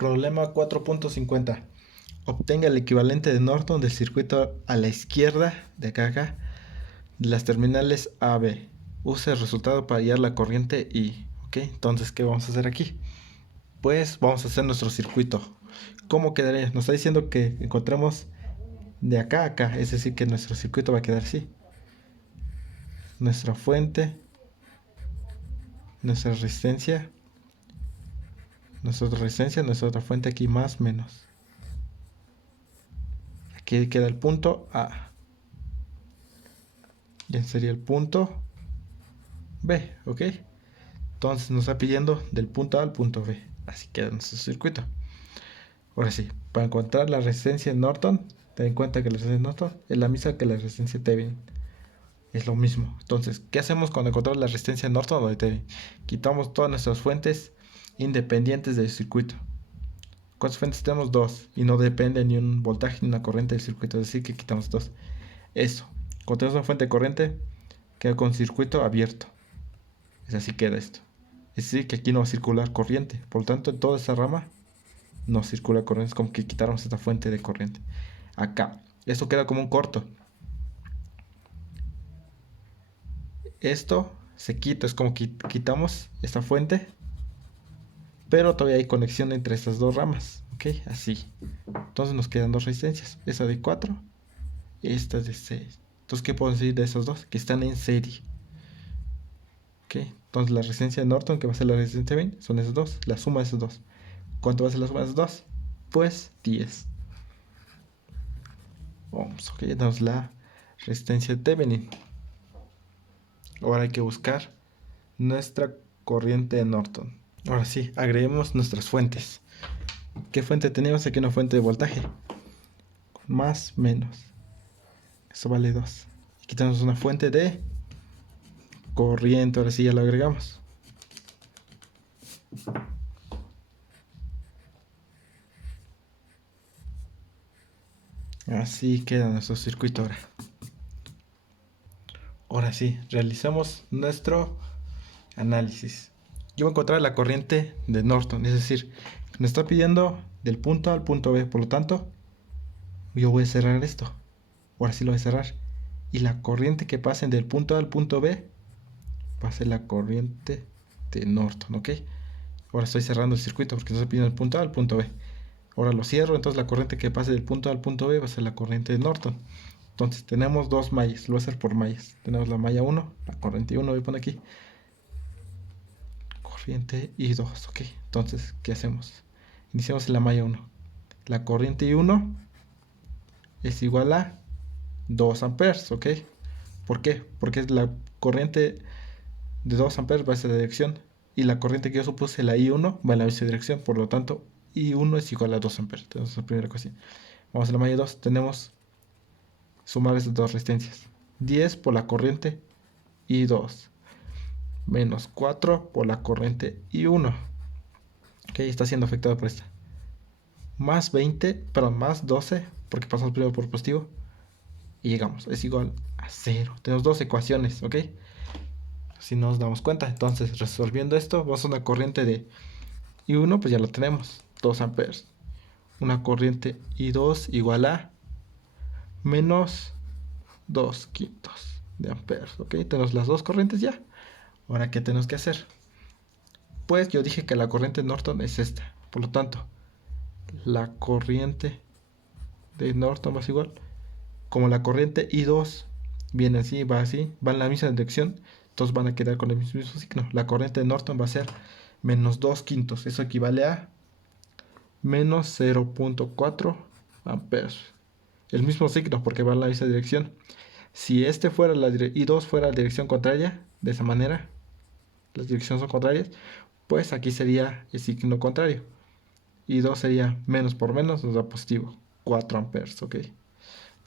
Problema 4.50. Obtenga el equivalente de Norton del circuito a la izquierda, de acá, de las terminales A, B. Use el resultado para hallar la corriente I. ¿Ok? Entonces, ¿qué vamos a hacer aquí? Pues vamos a hacer nuestro circuito. ¿Cómo quedaría? Nos está diciendo que encontremos de acá a acá. Es decir, que nuestro circuito va a quedar así. Nuestra fuente, nuestra resistencia, nuestra otra fuente aquí más, menos. Aquí queda el punto A. Y sería el punto B, ¿ok? Entonces nos está pidiendo del punto A al punto B. Así queda nuestro circuito. Ahora sí, para encontrar la resistencia en Norton, ten en cuenta que la resistencia en Norton es la misma que la resistencia Thevenin. Es lo mismo. Entonces, ¿qué hacemos cuando encontramos la resistencia en Norton o de Thevenin? Quitamos todas nuestras fuentes independientes del circuito. ¿Cuántas fuentes tenemos? Dos. Y no depende ni un voltaje ni una corriente del circuito. Es decir, que quitamos dos. Eso. Cuando tenemos una fuente de corriente, queda con circuito abierto. Es así queda esto. Es decir, que aquí no va a circular corriente. Por lo tanto, en toda esta rama no circula corriente. Es como que quitáramos esta fuente de corriente. Acá. Esto queda como un corto. Esto se quita. Es como que quitamos esta fuente. Pero todavía hay conexión entre estas dos ramas. ¿Ok? Así. Entonces nos quedan dos resistencias. Esta de 4 y esta de 6. Entonces, ¿qué puedo decir de esas dos? Que están en serie. ¿Ok? Entonces la resistencia de Norton, que va a ser la resistencia de Thevenin, son esas dos. La suma de esas dos. ¿Cuánto va a ser la suma de esas dos? Pues 10 ohms. Ok, tenemos la resistencia de Thevenin. Ahora hay que buscar nuestra corriente de Norton. Ahora sí, agreguemos nuestras fuentes. ¿Qué fuente tenemos? Aquí una fuente de voltaje. Más, menos. Eso vale 2. Aquí tenemos una fuente de corriente. Ahora sí ya lo agregamos. Así queda nuestro circuito ahora. Ahora sí, realizamos nuestro análisis. Yo voy a encontrar la corriente de Norton, es decir, me está pidiendo del punto A al punto B, por lo tanto, yo voy a cerrar esto. Ahora sí lo voy a cerrar. Y la corriente que pase del punto A al punto B va a ser la corriente de Norton, ¿ok? Ahora estoy cerrando el circuito porque no estoy pidiendo del punto A al punto B. Ahora lo cierro, entonces la corriente que pase del punto A al punto B va a ser la corriente de Norton. Entonces tenemos dos mallas, lo voy a hacer por mallas. Tenemos la malla 1, la corriente 1, voy a poner aquí. Corriente I2, ok. Entonces, ¿qué hacemos? Iniciamos en la malla 1. La corriente I1 es igual a 2 amperes, ok. ¿Por qué? Porque la corriente de 2 amperes va a esa dirección y la corriente que yo supuse, la I1, va en la misma dirección. Por lo tanto, I1 es igual a 2 amperes. Entonces, la primera cosa. Vamos a la malla 2. Tenemos sumar estas dos resistencias. 10 por la corriente I2 menos 4 por la corriente I1. Ok, está siendo afectado por esta. Más 20, perdón, más 12, porque pasamos primero por positivo. Y llegamos, es igual a 0. Tenemos dos ecuaciones, ¿ok? Si nos damos cuenta, entonces resolviendo esto, vamos a una corriente de I1, pues ya lo tenemos, 2 amperes. Una corriente I2 igual a menos 2 quintos de amperes, ¿ok? Tenemos las dos corrientes ya. Ahora, ¿qué tenemos que hacer? Pues yo dije que la corriente Norton es esta. Por lo tanto, la corriente de Norton va a ser igual. Como la corriente I2 viene así, va en la misma dirección, entonces van a quedar con el mismo signo. La corriente de Norton va a ser menos 2 quintos. Eso equivale a menos 0.4 amperes. El mismo signo porque va en la misma dirección. Si este fuera la I2 fuera la dirección contraria, de esa manera, las direcciones son contrarias, pues aquí sería el signo contrario. I2 sería menos por menos, nos da positivo, 4 amperes, ok. Pero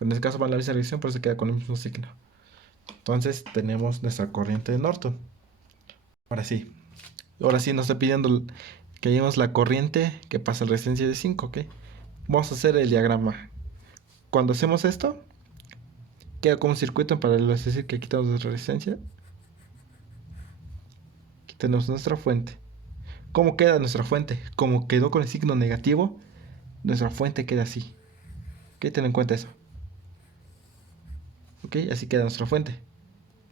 en este caso va en la misma dirección, por eso queda con el mismo signo. Entonces tenemos nuestra corriente de Norton. Ahora sí nos está pidiendo que llevemos la corriente que pasa la resistencia de 5, ok. Vamos a hacer el diagrama. Cuando hacemos esto, queda como un circuito en paralelo, es decir, que quitamos nuestra resistencia. Aquí tenemos nuestra fuente. ¿Cómo queda nuestra fuente? Como quedó con el signo negativo, nuestra fuente queda así. ¿Ok? Ten en cuenta eso. ¿Ok? Así queda nuestra fuente.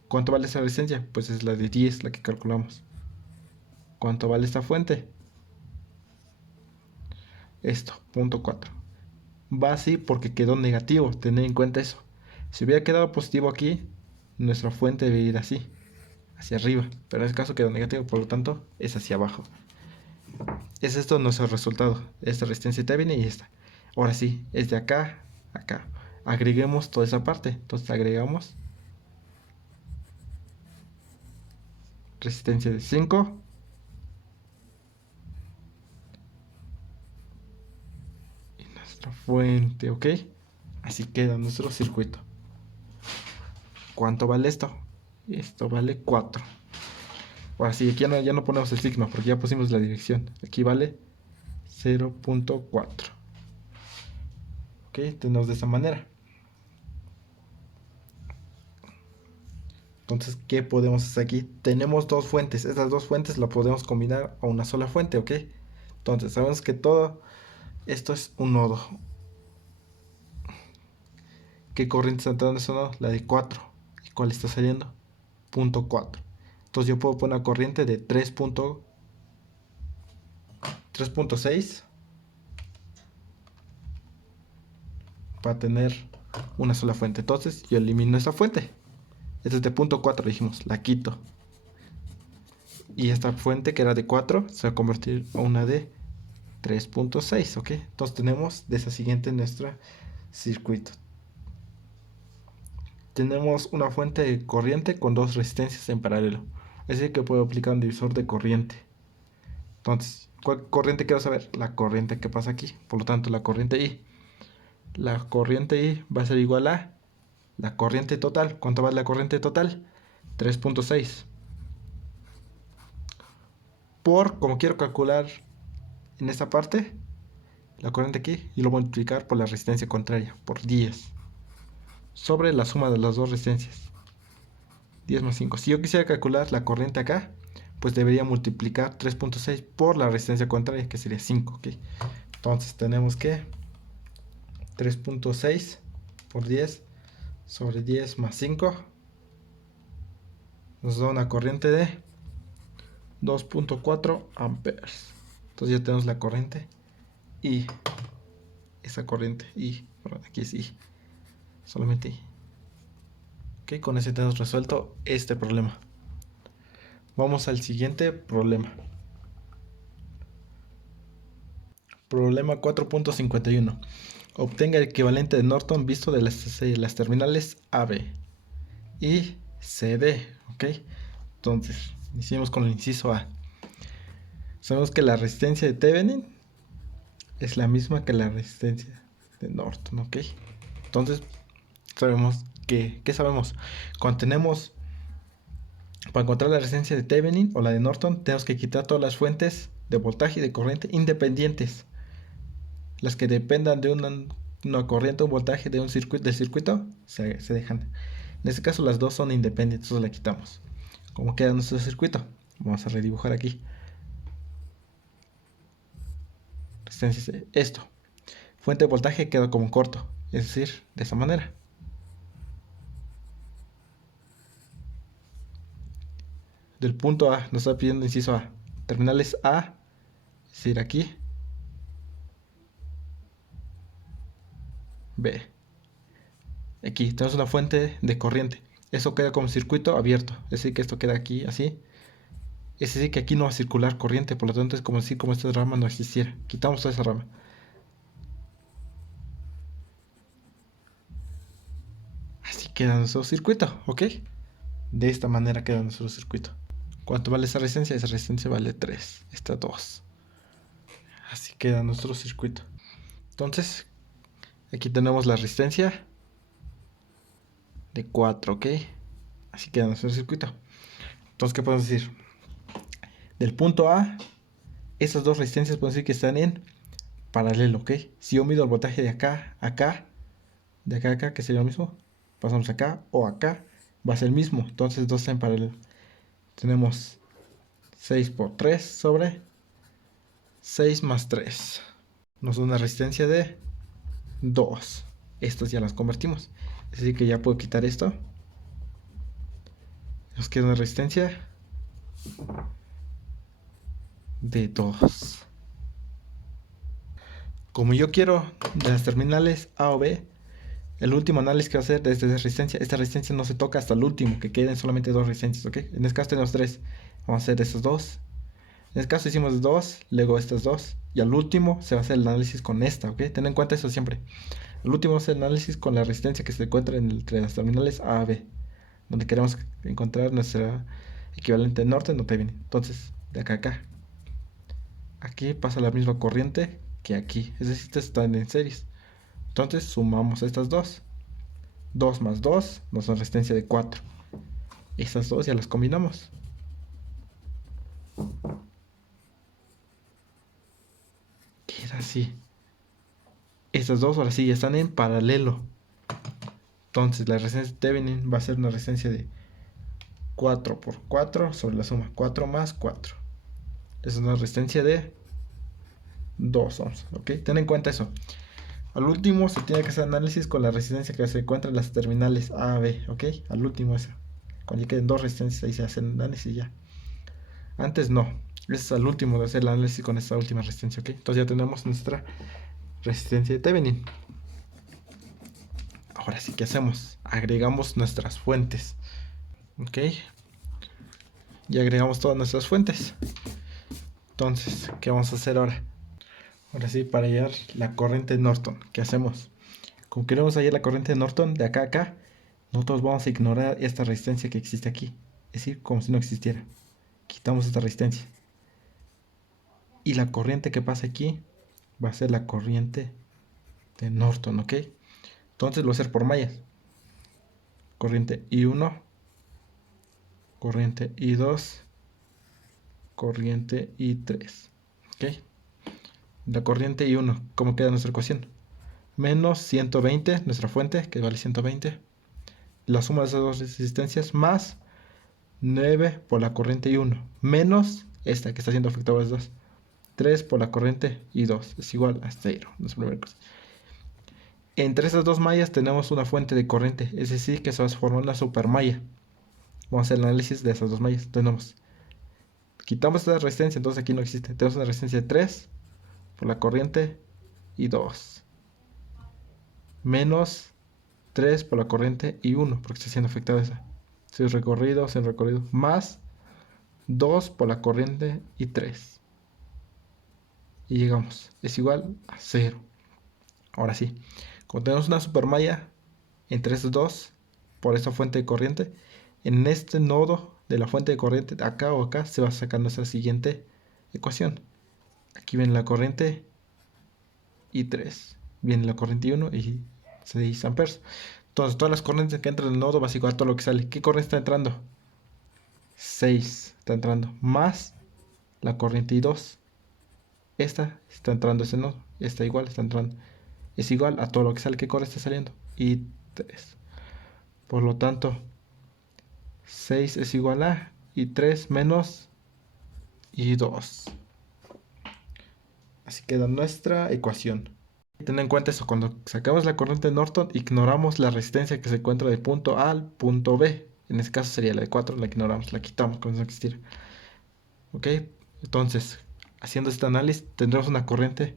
¿Cuánto vale esa resistencia? Pues es la de 10, la que calculamos. ¿Cuánto vale esta fuente? Esto, punto 4. Va así porque quedó negativo, tened en cuenta eso. Si hubiera quedado positivo aquí, nuestra fuente debe ir así, hacia arriba. Pero en este caso quedó negativo, por lo tanto es hacia abajo. Es esto nuestro resultado. Esta resistencia Thevenin y esta. Ahora sí, es de acá a acá. Agreguemos toda esa parte. Entonces agregamos resistencia de 5. Y nuestra fuente, ¿ok? Así queda nuestro circuito. ¿Cuánto vale esto? Esto vale 4. Ahora sí, aquí ya no ponemos el signo porque ya pusimos la dirección. Aquí vale 0.4. Ok, tenemos de esta manera. Entonces, ¿qué podemos hacer aquí? Tenemos dos fuentes. Estas dos fuentes las podemos combinar a una sola fuente, ¿ok? Entonces, sabemos que todo esto es un nodo. ¿Qué corriente está entrando en ese nodo? La de 4. ¿Y cuál está saliendo? 0.4. Entonces yo puedo poner una corriente de 3.6 para tener una sola fuente. Entonces yo elimino esta fuente. Esta es de 0.4, dijimos, la quito. Y esta fuente que era de 4 se va a convertir a una de 3.6, ¿ok? Entonces tenemos de esa siguiente nuestro circuito. Tenemos una fuente de corriente con dos resistencias en paralelo. Es decir, que puedo aplicar un divisor de corriente. Entonces, ¿cuál corriente quiero saber? La corriente que pasa aquí. Por lo tanto, la corriente I. La corriente I va a ser igual a la corriente total. ¿Cuánto vale la corriente total? 3.6. Como quiero calcular en esta parte, la corriente aquí, y lo voy a multiplicar por la resistencia contraria, por 10. Sobre la suma de las dos resistencias. 10 más 5. Si yo quisiera calcular la corriente acá, pues debería multiplicar 3.6 por la resistencia contraria, que sería 5. ¿Okay? Entonces tenemos que 3.6 por 10 sobre 10 más 5 nos da una corriente de 2.4 amperes. Entonces ya tenemos la corriente y esa corriente y aquí es I, solamente I. Ok, con ese tenemos resuelto este problema. Vamos al siguiente problema. Problema 4.51. Obtenga el equivalente de Norton visto de las terminales AB y CD. Ok, entonces iniciemos con el inciso A. Sabemos que la resistencia de Thevenin es la misma que la resistencia de Norton. Ok, entonces sabemos que, ¿qué sabemos? Cuando tenemos, para encontrar la resistencia de Thevenin o la de Norton, tenemos que quitar todas las fuentes de voltaje y de corriente independientes. Las que dependan de una corriente o un voltaje de un circuito, del circuito se dejan. En este caso las dos son independientes, entonces la quitamos. ¿Cómo queda nuestro circuito? Vamos a redibujar aquí. Resistencia, esto. Fuente de voltaje queda como corto, es decir, de esa manera. Del punto A, nos está pidiendo inciso A. Terminales A, es decir, aquí. B. Aquí tenemos una fuente de corriente. Eso queda como circuito abierto. Es decir, que esto queda aquí así. Es decir, que aquí no va a circular corriente. Por lo tanto, es como si esta rama no existiera. Quitamos toda esa rama. Así queda nuestro circuito, ¿ok? De esta manera queda nuestro circuito. ¿Cuánto vale esa resistencia? Esa resistencia vale 3. Esta 2. Así queda nuestro circuito. Entonces, aquí tenemos la resistencia de 4, ¿ok? Así queda nuestro circuito. Entonces, ¿qué podemos decir? Del punto A, esas dos resistencias podemos decir que están en paralelo, ¿ok? Si yo mido el voltaje de acá a acá, de acá a acá, que sería lo mismo, pasamos acá o acá, va a ser el mismo. Entonces, dos están en paralelo. Tenemos 6 por 3 sobre 6 más 3 nos da una resistencia de 2. Estas ya las convertimos. Es decir, que ya puedo quitar esto. Nos queda una resistencia de 2. Como yo quiero de las terminales A o B, el último análisis que va a hacer de esta resistencia no se toca hasta el último, que queden solamente 2 resistencias, ¿ok? En este caso tenemos 3. Vamos a hacer estos 2. En este caso hicimos 2, luego estas 2. Y al último se va a hacer el análisis con esta, ¿ok? Ten en cuenta eso siempre. Al último vamos a hacer el análisis con la resistencia que se encuentra entre las terminales A a B, donde queremos encontrar nuestra equivalente norte no Thevenin. Entonces, de acá a acá. Aquí pasa la misma corriente que aquí. Es decir, están en series. Entonces sumamos estas dos. 2 más 2 nos da resistencia de 4. Estas dos ya las combinamos. Queda así. Estas dos ahora sí ya están en paralelo. Entonces la resistencia de Thevenin va a ser una resistencia de 4 por 4 sobre la suma. 4 más 4. Esa es una resistencia de 2 ohms. ¿Ok? Ten en cuenta eso. Al último se tiene que hacer análisis con la resistencia que se encuentra en las terminales A, B, ¿ok? Al último eso. Cuando ya queden dos resistencias ahí se hace el análisis ya. Antes no. Es al último de hacer el análisis con esta última resistencia, ¿ok? Entonces ya tenemos nuestra resistencia de Thevenin. Ahora sí, ¿qué hacemos? Agregamos nuestras fuentes, ¿ok? Y agregamos todas nuestras fuentes. Entonces, ¿qué vamos a hacer ahora? Ahora sí, para hallar la corriente Norton, ¿qué hacemos? Como queremos hallar la corriente Norton de acá a acá, nosotros vamos a ignorar esta resistencia que existe aquí. Es decir, como si no existiera. Quitamos esta resistencia. Y la corriente que pasa aquí va a ser la corriente de Norton, ¿ok? Entonces lo voy a hacer por mallas. Corriente I1, corriente I2, corriente I3, ¿ok? La corriente I1, ¿cómo queda nuestra ecuación? Menos 120, nuestra fuente, que vale 120. La suma de esas dos resistencias más 9 por la corriente I1, menos esta que está siendo afectada por las dos. 3 por la corriente I2 es igual a 0. Entre estas dos mallas tenemos una fuente de corriente, es decir, que se va a formar una supermalla. Vamos a hacer el análisis de esas dos mallas. Tenemos, quitamos esta resistencia, entonces aquí no existe. Tenemos una resistencia de 3 por la corriente I2, menos 3 por la corriente I1, porque está siendo afectada esa. Sin recorrido, más 2 por la corriente I3. Y llegamos, es igual a 0. Ahora sí, como tenemos una supermalla entre estos dos, por esta fuente de corriente, en este nodo de la fuente de corriente, acá o acá, se va a sacar nuestra siguiente ecuación. Aquí viene la corriente I3, viene la corriente I1 y 6 amperes. Entonces, todas las corrientes que entran en el nodo va a ser igual a todo lo que sale. ¿Qué corriente está entrando? 6 está entrando, más la corriente I2. Esta está entrando a ese nodo, esta igual está entrando. Es igual a todo lo que sale. ¿Qué corriente está saliendo? I3. Por lo tanto, 6 es igual a I3 menos I2. Así queda nuestra ecuación. Ten en cuenta eso, cuando sacamos la corriente de Norton, ignoramos la resistencia que se encuentra del punto A al punto B. En este caso sería la de 4, la ignoramos, la quitamos como si no existiera. ¿Ok? Entonces, haciendo este análisis, tendremos una corriente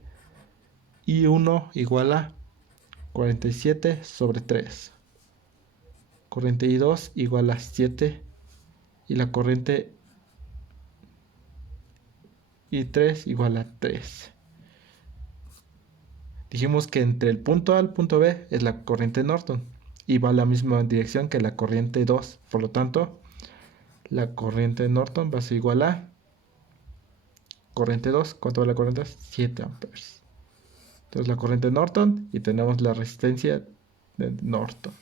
I1 igual a 47 sobre 3. Corriente I2 igual a 7. Y la corriente I3 igual a 3. Dijimos que entre el punto A al punto B es la corriente Norton y va a la misma dirección que la corriente 2. Por lo tanto, la corriente Norton va a ser igual a corriente 2. ¿Cuánto va la corriente 2? 7 amperes. Entonces la corriente Norton y tenemos la resistencia de Norton.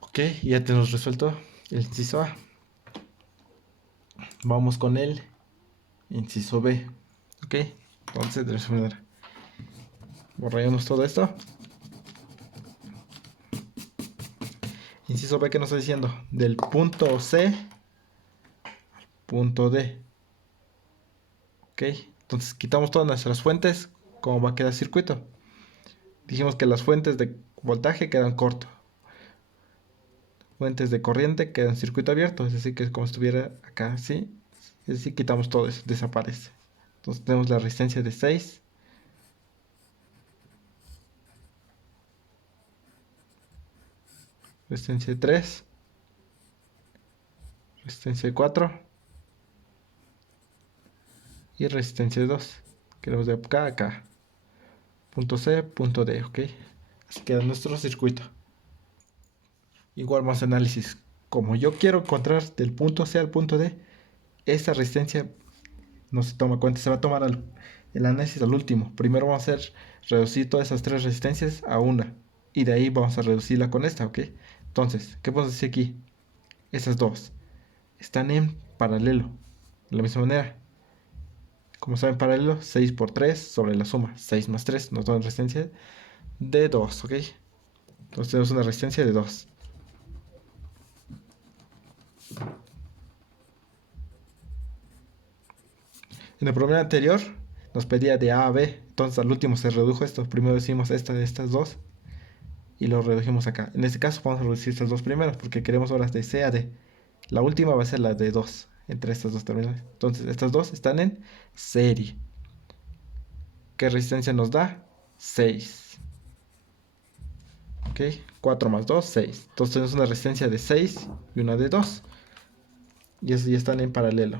Ok, ya tenemos resuelto el inciso A. Vamos con el inciso B. Ok, entonces de esa manera borramos todo esto. Inciso B, que nos está diciendo del punto C al punto D. Ok, entonces quitamos todas nuestras fuentes. ¿Cómo va a quedar el circuito? Dijimos que las fuentes de voltaje quedan corto. Fuentes de corriente quedan circuito abierto. Es decir, que es como si estuviera acá así. Es decir, quitamos todo eso, desaparece. Entonces tenemos la resistencia de 6. Resistencia de 3. Resistencia de 4. Y resistencia de 2. Queremos de acá a acá. Punto C, punto D, ok. Así queda nuestro circuito. Igual más análisis. Como yo quiero encontrar del punto C al punto D, esta resistencia no se toma cuenta, se va a tomar el análisis al último. Primero vamos a hacer reducir todas esas tres resistencias a una. Y de ahí vamos a reducirla con esta, ¿ok? Entonces, ¿qué podemos decir aquí? Esas dos están en paralelo. De la misma manera. Como saben, paralelo, 6 por 3 sobre la suma. 6 más 3 nos da una resistencia de 2, ¿ok? Entonces tenemos una resistencia de 2. En el problema anterior nos pedía de A a B. Entonces al último se redujo esto. Primero hicimos estas dos y lo redujimos acá. En este caso vamos a reducir estas dos primeras porque queremos ahora de C a D. La última va a ser la de 2 entre estas dos terminales. Entonces estas dos están en serie. ¿Qué resistencia nos da? 6. Ok, 4 más 2, 6. Entonces tenemos una resistencia de 6 y una de 2. Y eso ya están en paralelo.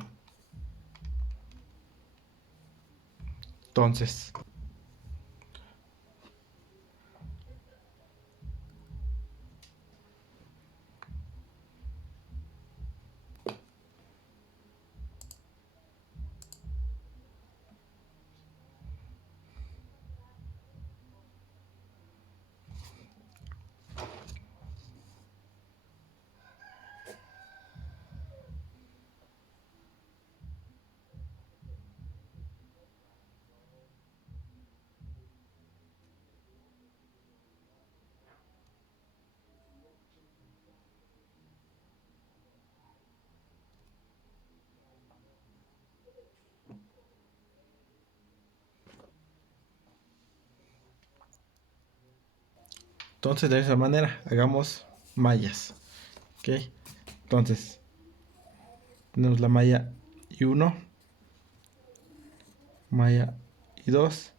Entonces, de esa manera hagamos mallas. Ok, entonces tenemos la malla I1, malla I2,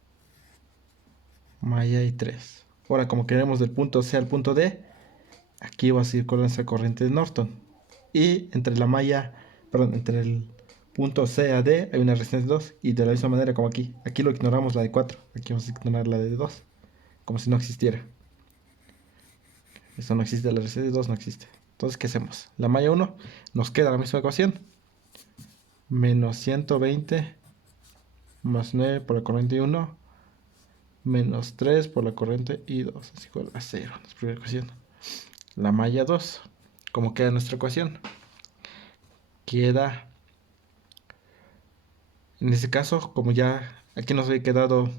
malla I3. Ahora, como queremos del punto C al punto D, aquí va a circular esa corriente de Norton. Y entre la malla, perdón, entre el punto C a D hay una resistencia de 2. Y de la misma manera como aquí. Aquí lo ignoramos la de 4. Aquí vamos a ignorar la de 2. Como si no existiera. Esto no existe, la resistencia de 2 no existe. Entonces, ¿qué hacemos? La malla 1 nos queda la misma ecuación. Menos 120 más 9 por la corriente I1 menos 3 por la corriente I2 es igual a 0. Nuestra primera ecuación. La malla 2. ¿Cómo queda nuestra ecuación? Queda, en este caso, como ya aquí nos había quedado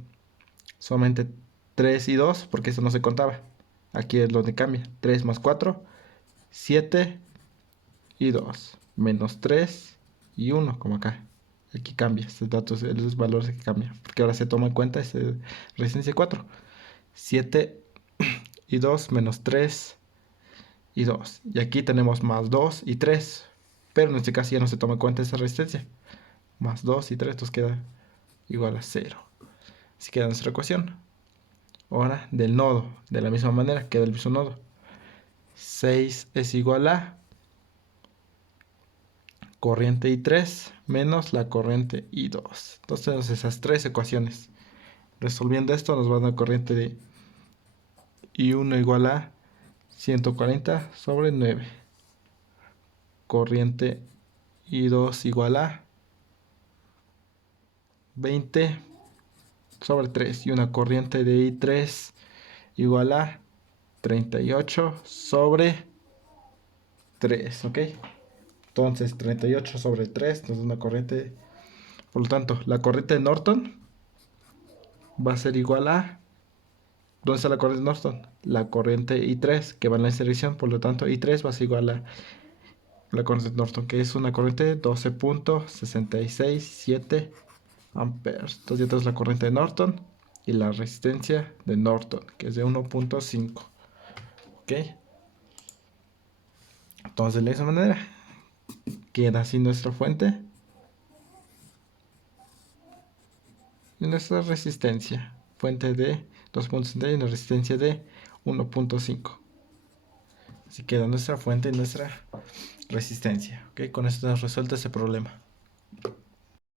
solamente 3 y 2, porque eso no se contaba. Aquí es donde cambia. 3 más 4, 7 y 2. Menos 3 y 1, como acá. Aquí cambia, estos datos, esos valores que cambian. Porque ahora se toma en cuenta esta resistencia 4. 7 y 2 menos 3 y 2. Y aquí tenemos más 2 y 3. Pero en este caso ya no se toma en cuenta esa resistencia. Más 2 y 3, entonces queda igual a 0. Así queda nuestra ecuación. Ahora del nodo, de la misma manera, queda el mismo nodo. 6 es igual a corriente I3 menos la corriente I2. Entonces tenemos esas tres ecuaciones. Resolviendo esto nos va a dar corriente de I1 igual a 140 sobre 9. Corriente I2 igual a 20 sobre 3. Y una corriente de I3 igual a 38 sobre 3. ¿Ok? Entonces 38 sobre 3 nos da una corriente. Por lo tanto, la corriente de Norton va a ser igual a... ¿Dónde está la corriente de Norton? La corriente I3 que va en la dirección. Por lo tanto, I3 va a ser igual a la corriente de Norton, que es una corriente de 12.667 amperes. Entonces ya tenemos la corriente de Norton y la resistencia de Norton, que es de 1.5. ¿Ok? Entonces de esa manera queda así nuestra fuente y nuestra resistencia. Fuente de 2.60 y una resistencia de 1.5. Así queda nuestra fuente y nuestra resistencia. ¿Ok? Con esto nos resuelve ese problema.